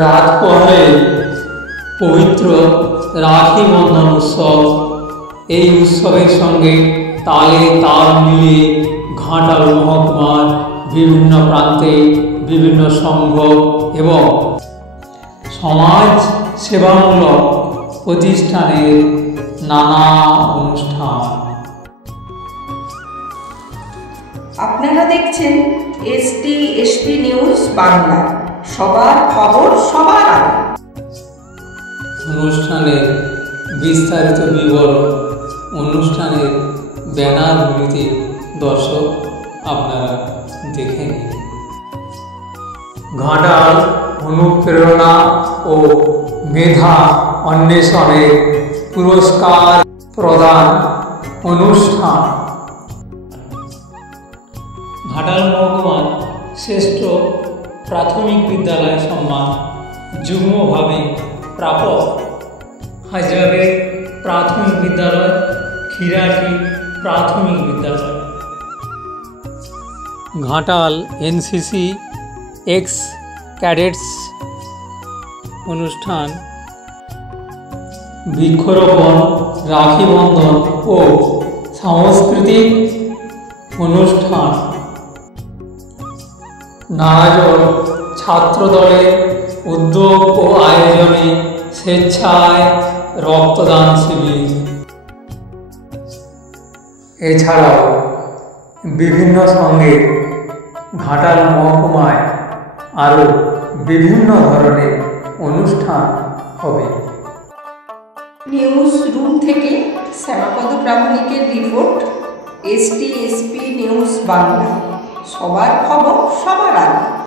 রাত পড়লে পবিত্র রাখি বন্ধন উৎসব। এই উৎসবের সঙ্গে তালে তাল মিলিয়ে ঘাটাল মহকুমার বিভিন্ন প্রান্তে বিভিন্ন সংঘ এবং সমাজ সেবামূলক প্রতিষ্ঠানের নানা অনুষ্ঠান। আপনারা দেখছেন STSP নিউজ বাংলা, সবার খবর সবার আগে। অনুষ্ঠানের বিস্তারিত বিবরণ অনুষ্ঠানের ব্যানারগুলিতে দর্শক আপনারা দেখে নিন। ঘাটাল অনুপ্রেরণা ও মেধা অন্বেষণের পুরস্কার প্রদান অনুষ্ঠান। ঘাটাল মহকুমার শ্রেষ্ঠ প্রাথমিক বিদ্যালয় সম্মান যুগ্মভাবে প্রাপক হাজারে প্রাথমিক বিদ্যালয়, খিরাটি প্রাথমিক বিদ্যালয়। ঘাটাল NCC এক্স ক্যাডেটস অনুষ্ঠান। বৃক্ষরোপণ, রাখি বন্ধন ও সাংস্কৃতিক অনুষ্ঠান। নারাজল ছাত্রদলের উদ্যোগ ও আয়োজনে স্বেচ্ছায় রক্তদান শিবির। এছাড়াও বিভিন্ন সংঘের ঘাটাল মহকুমায় আরও বিভিন্ন ধরনের অনুষ্ঠান হবে। নিউজ রুম থেকে শ্যামাপদ প্রামাণিকের রিপোর্ট। STSP নিউজ বাংলা, সবার খবর সবার আগে।